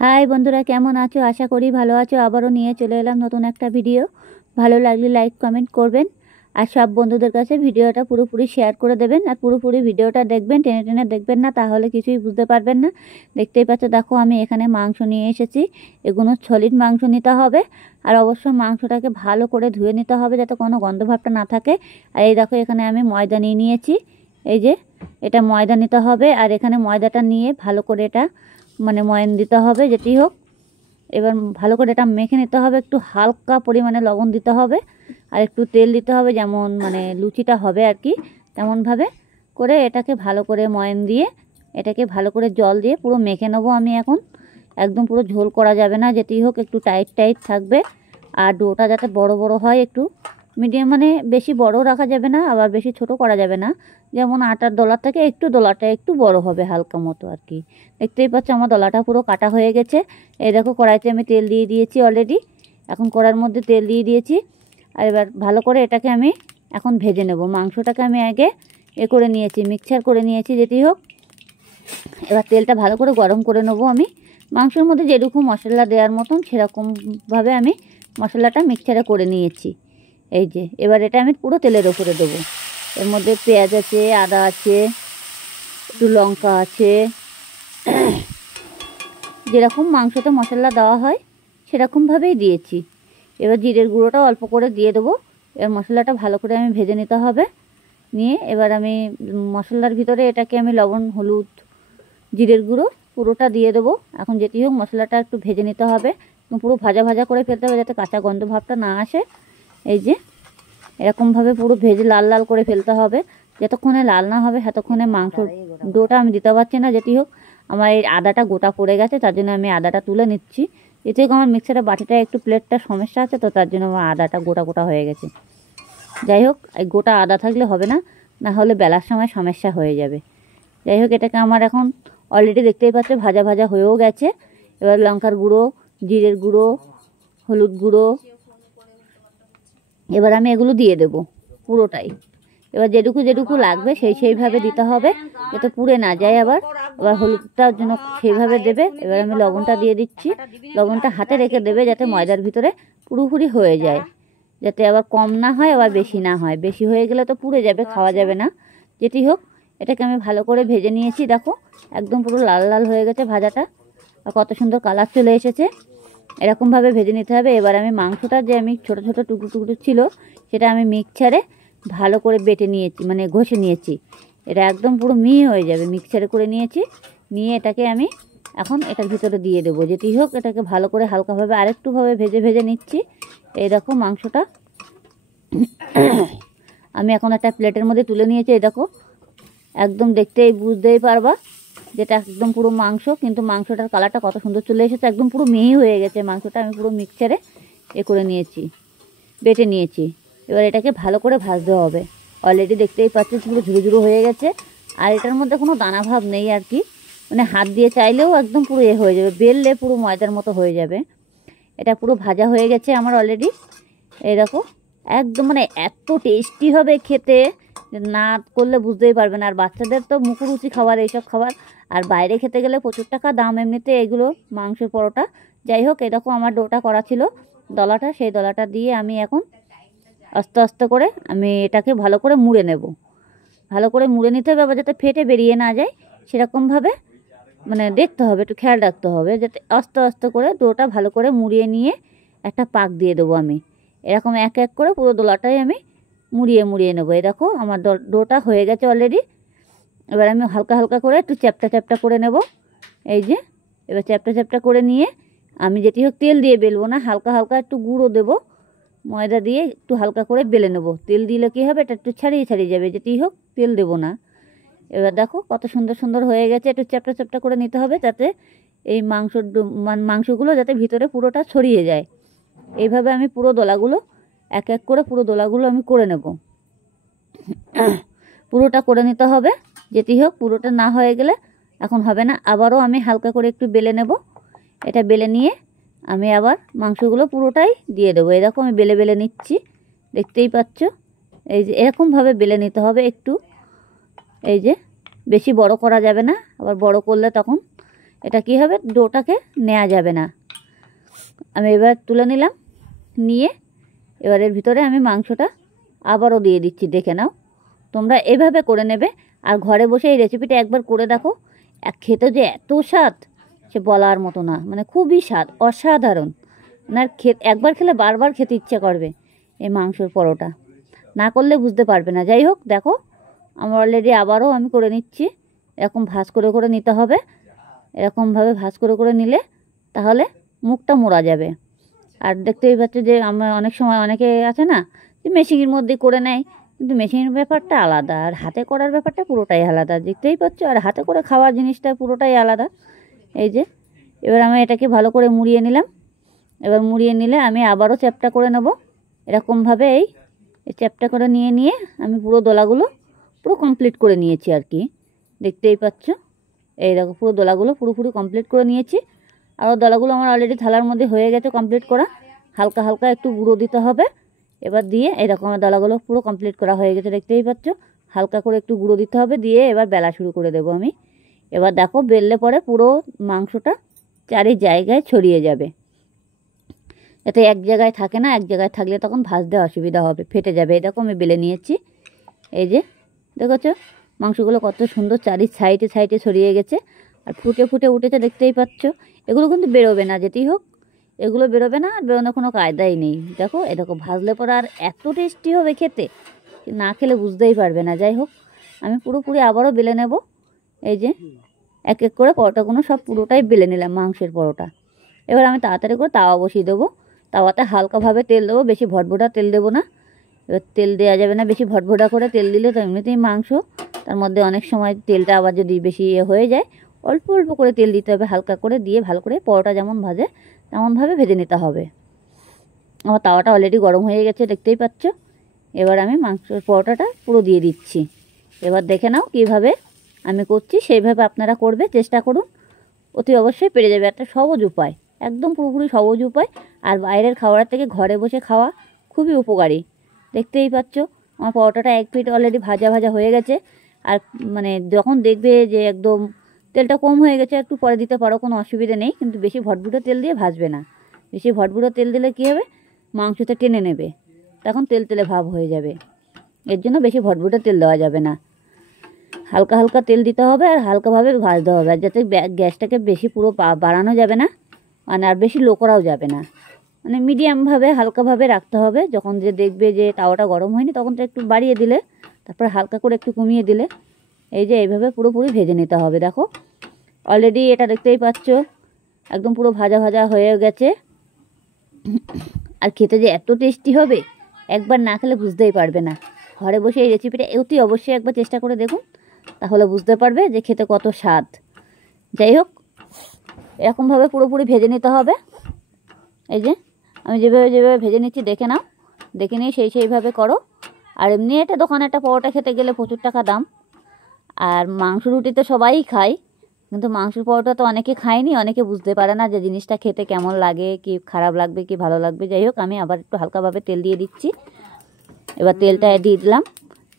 High বন্ধুরা, কেমন আছো? আশা করি ভালো আছো। আবারও নিয়ে চলে এলাম নতুন একটা ভিডিও। ভালো লাগলে লাইক কমেন্ট করবেন, আর সব বন্ধুদের কাছে ভিডিওটা পুরোপুরি শেয়ার করে দেবেন। আর পুরোপুরি ভিডিওটা দেখবেন, টেনে টেনে দেখবেন না, তাহলে কিছুই বুঝতে পারবেন না। দেখতেই পাচ্ছ, দেখো আমি এখানে মাংস নিয়ে এসেছি। এগুলো সলিড মাংস নিতে হবে, আর অবশ্যই মাংসটাকে ভালো করে ধুয়ে নিতে হবে যাতে কোনো গন্ধভাবটা না থাকে। আর এই দেখো, এখানে আমি ময়দা নিয়ে নিয়েছি। এই যে এটা ময়দা নিতে হবে, আর এখানে ময়দাটা নিয়ে ভালো করে এটা ময়ান দিতে হবে যেটি হোক। এবার ভালো করে এটা মেখে নিতে হবে। একটু হালকা পরিমাণে লবণ দিতে হবে, আর একটু তেল দিতে হবে, যেমন লুচিটা হবে আর কি, তেমনভাবে করে এটাকে ভালো করে ময়ান দিয়ে এটাকে ভালো করে জল দিয়ে পুরো মেখে নেবো আমি এখন। একদম পুরো ঝোল করা যাবে না, যেটি হোক একটু টাইট টাইট থাকবে। আর ডোটা যাতে বড় বড় হয়, একটু মিডিয়াম, বেশি বড় রাখা যাবে না, আবার বেশি ছোট করা যাবে না। যেমন আটার দোলার থেকে একটু দোলাটা একটু বড় হবে, হালকা মতো আর কি। দেখতেই পাচ্ছ আমার দোলাটা পুরো কাটা হয়ে গেছে। এই দেখো, কড়াইতে আমি তেল দিয়ে দিয়েছি অলরেডি। এখন কড়াইয়ের মধ্যে তেল দিয়ে দিয়েছি, আর এবার ভালো করে এটাকে আমি এখন ভেজে নেব। মাংসটাকে আমি আগে করে নিয়েছি, মিক্সচার করে নিয়েছি যেটি হোক। এবার তেলটা ভালো করে গরম করে নেবো আমি। মাংসের মধ্যে যেরকম মশলা দেওয়ার মতন সেরকমভাবে আমি মশলাটা মিক্সচারে করে নিয়েছি। এই যে এবার এটা আমি পুরো তেলের ওপরে দেবো। এর মধ্যে পেঁয়াজ আছে, আদা আছে, একটু লঙ্কা আছে, যেরকম মাংসতে মশলা দেওয়া হয় সেরকমভাবেই দিয়েছি। এবার জিরের গুঁড়োটাও অল্প করে দিয়ে দেবো। এবার মশলাটা ভালো করে আমি ভেজে নিতে হবে। নিয়ে এবার আমি মশলার ভিতরে এটাকে আমি লবণ, হলুদ, জিরের গুঁড়ো পুরোটা দিয়ে দেবো। এখন যেটি হোক মশলাটা একটু ভেজে নিতে হবে, পুরো ভাজা ভাজা করে ফেলতে হবে যাতে কাঁচা গন্ধ ভাবটা না আসে। এই যে এরকমভাবে পুরো ভেজে লাল লাল করে ফেলতে হবে। যতক্ষণে লাল না হবে ততক্ষণে মাংস ডোটা আমি দিতে পারছি না। যেটি হোক আমার এই আদাটা গোটা পড়ে গেছে, তার জন্য আমি আদাটা তুলে নিচ্ছি। এতে হোক আমার মিক্সারের বাটিটা একটু প্লেটটা সমস্যা আছে, তো তার জন্য আমার আদাটা গোটা গোটা হয়ে গেছে। যাই হোক, এই গোটা আদা থাকলে হবে না, না হলে বেলার সময় সমস্যা হয়ে যাবে। যাই হোক, এটাকে আমার এখন অলরেডি দেখতেই পাচ্ছ ভাজা ভাজা হয়েও গেছে। এবার লঙ্কার গুঁড়ো, জিরের গুঁড়ো, হলুদ গুঁড়ো, এবার আমি এগুলো দিয়ে দেব পুরোটাই। এবার যেটুকু যেটুকু লাগবে সেইভাবে দিতে হবে, যাতে পুড়ে না যায়। আবার হলুদটার জন্য সেইভাবে দেবে। এবার আমি লবণটা দিয়ে দিচ্ছি। লবণটা হাতে রেখে দেবে যাতে ময়দার ভিতরে পুরোপুরি হয়ে যায়, যাতে আবার কম না হয় আবার বেশি না হয়। বেশি হয়ে গেলে তো পুড়ে যাবে, খাওয়া যাবে না। যেটি হোক, এটাকে আমি ভালো করে ভেজে নিয়েছি। দেখো একদম পুরো লাল লাল হয়ে গেছে ভাজাটা, আর কত সুন্দর কালার চলে এসেছে। এরকমভাবে ভেজে নিতে হবে। এবার আমি মাংসটা যে আমি ছোটো ছোটো টুকরো টুকরো ছিল সেটা আমি মিক্সচারে ভালো করে বেটে নিয়েছি, ঘষে নিয়েছি। এটা একদম পুরো মিহি হয়ে যাবে, মিক্সচারে করে নিয়েছি। নিয়ে এটাকে আমি এখন এটার ভিতরে দিয়ে দেবো। যেটি হোক এটাকে ভালো করে হালকাভাবে আরেকটুভাবে ভেজে ভেজে নিচ্ছি। এই দেখো মাংসটা আমি এখন একটা প্লেটের মধ্যে তুলে নিয়েছি। এই দেখো একদম দেখতেই বুঝতেই পারবা যেটা একদম পুরো মাংস, কিন্তু মাংসটার কালারটা কত সুন্দর চলে এসেছে, একদম পুরো মিহি হয়ে গেছে মাংসটা। আমি পুরো মিক্সচারে করে নিয়েছি, বেটে নিয়েছি। এবার এটাকে ভালো করে ভাজতে হবে। অলরেডি দেখতেই পাচ্ছেন পুরো ঝুরো ঝুরো হয়ে গেছে, আর এটার মধ্যে কোনো দানা ভাব নেই আর কি। হাত দিয়ে চাইলেও একদম পুরো হয়ে যাবে, বেললে পুরো ময়দার মতো হয়ে যাবে। এটা পুরো ভাজা হয়ে গেছে আমার অলরেডি। এই দেখো একদম এত টেস্টি হবে খেতে, না করলে বুঝতেই পারবে না। আর বাচ্চাদের তো মুখরুচি খাবার এইসব খাবার, আর বাইরে খেতে গেলে প্রচুর টাকা দাম এমনিতে এগুলো মাংসের পরোটা। যাই হোক, এই দেখো আমার ডোটা করা ছিল, দলাটা, সেই দলাটা দিয়ে আমি এখন আস্তে আস্তে করে আমি এটাকে ভালো করে মুড়ে নেব। ভালো করে মুড়ে নিতে হবে, আবার যাতে ফেটে বেরিয়ে না যায় সেরকমভাবে দেখতে হবে, একটু খেয়াল রাখতে হবে যাতে আস্তে আস্তে করে ডোটা ভালো করে মুড়িয়ে নিয়ে একটা পাক দিয়ে দেবো আমি। এরকম এক এক করে পুরো দোলাটাই আমি মুড়িয়ে মুড়িয়ে নেবো। এই দেখো আমার ডোটা হয়ে গেছে অলরেডি। এবার আমি হালকা হালকা করে একটু চ্যাপটা চ্যাপটা করে নেব। এই যে এবার চ্যাপটা চ্যাপটা করে নিয়ে আমি যেটি হোক তেল দিয়ে বেলবো না, হালকা হালকা একটু গুঁড়ো দেবো, ময়দা দিয়ে একটু হালকা করে বেলে নেবো। তেল দিলে কী হবে, এটা একটু ছাড়িয়ে ছাড়িয়ে যাবে, যেটি হোক তেল দেবো না। এবার দেখো কত সুন্দর সুন্দর হয়ে গেছে। একটু চ্যাপটা চ্যাপটা করে নিতে হবে যাতে এই মাংসগুলো যাতে ভিতরে পুরোটা ছড়িয়ে যায়। এইভাবে আমি পুরো দোলাগুলো এক এক করে পুরো দোলাগুলো আমি করে নেব। পুরোটা করে নিতে হবে, যেটি হোক পুরোটা না হয়ে গেলে এখন হবে না। আবারও আমি হালকা করে একটু বেলে নেব। এটা বেলে নিয়ে আমি আবার মাংসগুলো পুরোটাই দিয়ে দেবো। এই দেখো আমি বেলে বেলে নিচ্ছি, দেখতেই পাচ্ছ। এই যে এরকমভাবে বেলে নিতে হবে একটু। এই যে বেশি বড় করা যাবে না, আবার বড় করলে তখন এটা কি হবে, ডোটাকে নেওয়া যাবে না। আমি এবার তুলে নিলাম, নিয়ে এবার এর ভিতরে আমি মাংসটা আবারও দিয়ে দিচ্ছি। দেখে নাও, তোমরা এভাবে করে নেবে। আর ঘরে বসে এই রেসিপিটা একবার করে দেখো, খেতে যে এত স্বাদ সে বলার মতো না, মানে খুবই স্বাদ, অসাধারণ। আপনার একবার খেলে বারবার খেতে ইচ্ছা করবে এই মাংসের পরোটা, না করলে বুঝতে পারবে না। যাই হোক, দেখো আমার অলরেডি আবারও আমি করে নিচ্ছি। এরকম ভাঁজ করে করে নিতে হবে, এরকমভাবে ভাঁজ করে করে নিলে তাহলে মুখটা মোড়া যাবে। আর দেখতেই পাচ্ছ যে আমরা অনেক সময় অনেকে আছে না যে মেশিনের মধ্যে করে নেয়, কিন্তু মেশিনের ব্যাপারটা আলাদা আর হাতে করার ব্যাপারটা পুরোটাই আলাদা। দেখতেই পাচ্ছ, আর হাতে করে খাওয়ার জিনিসটা পুরোটাই আলাদা। এই যে এবার আমি এটাকে ভালো করে মুড়িয়ে নিলাম। এবার মুড়িয়ে নিলে আমি আবারও চ্যাপটা করে নেব এরকমভাবে। এই চ্যাপটা করে নিয়ে নিয়ে আমি পুরো দোলাগুলো পুরো কমপ্লিট করে নিয়েছি আর কি। দেখতেই পাচ্ছ, এই দেখো পুরো দোলাগুলো পুরোপুরি কমপ্লিট করে নিয়েছি। আরও দলাগুলো আমার অলরেডি থালার মধ্যে হয়ে গেছে কমপ্লিট করা। হালকা হালকা একটু গুঁড়ো দিতে হবে, এবার দিয়ে এরকম দলাগুলো পুরো কমপ্লিট করা হয়ে গেছে। দেখতেই পাচ্ছ, হালকা করে একটু গুঁড়ো দিতে হবে, দিয়ে এবার বেলা শুরু করে দেবো আমি। এবার দেখো বেললে পরে পুরো মাংসটা চারি জায়গায় ছড়িয়ে যাবে, যাতে এক জায়গায় থাকে না। এক জায়গায় থাকলে তখন ভাজতে অসুবিধা হবে, ফেটে যাবে। এই দেখো আমি বেলে নিয়েছি। এই যে দেখেছো মাংসগুলো কত সুন্দর চারি সাইডে সাইডে ছড়িয়ে গেছে আর ফুটে ফুটে উঠেছে। দেখতেই পাচ্ছ, এগুলো কিন্তু বেরোবে না, যেতেই হোক এগুলো বেরোবে না, আর বেরোনোর কোনো কায়দাই নেই। দেখো এ দেখো ভাজলে পরে আর এত টেস্টি হবে খেতে, না খেলে বুঝতেই পারবে না। যাই হোক, আমি পুরোপুরি আবারও বেলে নেব। এই যে এক এক করে পরোটাগুলো সব পুরোটাই বেলে নিলাম, মাংসের পরোটা। এবার আমি তাড়াতাড়ি করে তাওয়া বসিয়ে দেবো। তাওয়াতে হালকাভাবে তেল দেবো, বেশি ভটভটা তেল দেবো না। এবার তেল দেওয়া যাবে না বেশি ভটভটা করে, তেল দিলে তো এমনিতেই মাংস, তার মধ্যে অনেক সময় তেলটা আবার যদি বেশি হয়ে যায়, অল্প অল্প করে তেল দিতে হবে, হালকা করে দিয়ে ভালো করে পরোটা যেমন ভাজে তেমনভাবে ভেজে নিতে হবে। আমার তাওয়াটা অলরেডি গরম হয়ে গেছে, দেখতেই পাচ্ছ। এবার আমি মাংসের পরোটাটা পুরো দিয়ে দিচ্ছি। এবার দেখে নাও কীভাবে আমি করছি, সেইভাবে আপনারা করবে, চেষ্টা করুন, অতি অবশ্যই পেরে যাবে। একটা সহজ উপায়, একদম পুরোপুরি সহজ উপায়। আর বাইরের খাওয়ার থেকে ঘরে বসে খাওয়া খুবই উপকারী। দেখতেই পাচ্ছ আমার পরোটাটা এক পিঠ অলরেডি ভাজা ভাজা হয়ে গেছে। আর মানে যখন দেখবে যে একদম তেলটা কম হয়ে গেছে, একটু পরে দিতে পারো, কোনো অসুবিধা নেই, কিন্তু বেশি ভটভুটো তেল দিয়ে ভাজবে না। বেশি ভটভুটো তেল দিলে কী হবে, মাংসতে টেনে নেবে, তখন তেল তেলে ভাব হয়ে যাবে। এর জন্য বেশি ভটভুটো তেল দেওয়া যাবে না, হালকা হালকা তেল দিতে হবে আর হালকাভাবে ভাজতে হবে। আর যাতে গ্যাসটাকে বেশি পুরো বাড়ানো যাবে না, মানে আর বেশি লো করাও যাবে না, মানে মিডিয়ামভাবে হালকাভাবে রাখতে হবে। যখন যে দেখবে যে তাওয়াটা গরম হয়নি, তখন তো একটু বাড়িয়ে দিলে, তারপরে হালকা করে একটু কমিয়ে দিলে, এই যে এইভাবে পুরোপুরি ভেজে নিতে হবে। দেখো অলরেডি এটা দেখতেই পাচ্ছ একদম পুরো ভাজা ভাজা হয়ে গেছে। আর খেতে যে এত টেস্টি হবে, একবার না খেলে বুঝতেই পারবে না। ঘরে বসে এই রেসিপিটা অতি অবশ্যই একবার চেষ্টা করে দেখুন, তাহলে বুঝতে পারবে যে খেতে কত স্বাদ। যাই হোক, এরকমভাবে পুরোপুরি ভেজে নিতে হবে। এই যে আমি যেভাবে যেভাবে ভেজে নিচ্ছি দেখে নাও, দেখে নিয়ে সেইভাবে করো। আর এমনি এটা দোকানে একটা পরোটা খেতে গেলে প্রচুর টাকা দাম। আর মাংস রুটি তো সবাই খায়, কিন্তু মাংসের পরোটা তো অনেকে খায়নি, অনেকে বুঝতে পারে না যে জিনিসটা খেতে কেমন লাগে, কি খারাপ লাগবে কি ভালো লাগবে। যাই হোক, আমি আবার একটু হালকাভাবে তেল দিয়ে দিচ্ছি। এবার তেলটা দিয়ে দিলাম,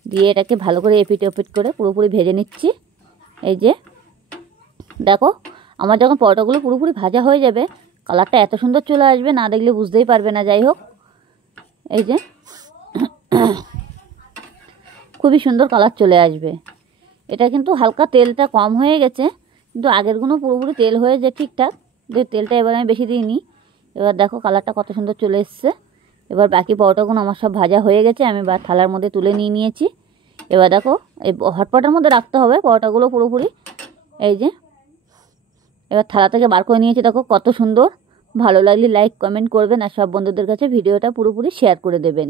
দিয়ে এটাকে ভালো করে এপিট ওপিট করে পুরোপুরি ভেজে নিচ্ছি। এই যে দেখো আমার যখন পরোটাগুলো পুরোপুরি ভাজা হয়ে যাবে, কালারটা এত সুন্দর চলে আসবে, না দেখলে বুঝতেই পারবে না। যাই হোক, এই যে খুবই সুন্দর কালার চলে আসবে। এটা কিন্তু হালকা তেলটা কম হয়ে গেছে, কিন্তু আগেরগুলো পুরোপুরি তেল হয়ে যায় ঠিকঠাক, যে তেলটা এবার আমি বেশি দিইনি। এবার দেখো কালারটা কত সুন্দর চলে এসছে। এবার বাকি পরোটাগুলো আমার সব ভাজা হয়ে গেছে, আমি থালার মধ্যে তুলে নিয়েছি। এবার দেখো এই হটপটের মধ্যে রাখতে হবে পরোটাগুলো পুরোপুরি। এই যে এবার থালা থেকে বার করে নিয়েছি, দেখো কত সুন্দর। ভালো লাগলে লাইক কমেন্ট করবেন, আর সব বন্ধুদের কাছে ভিডিওটা পুরোপুরি শেয়ার করে দেবেন।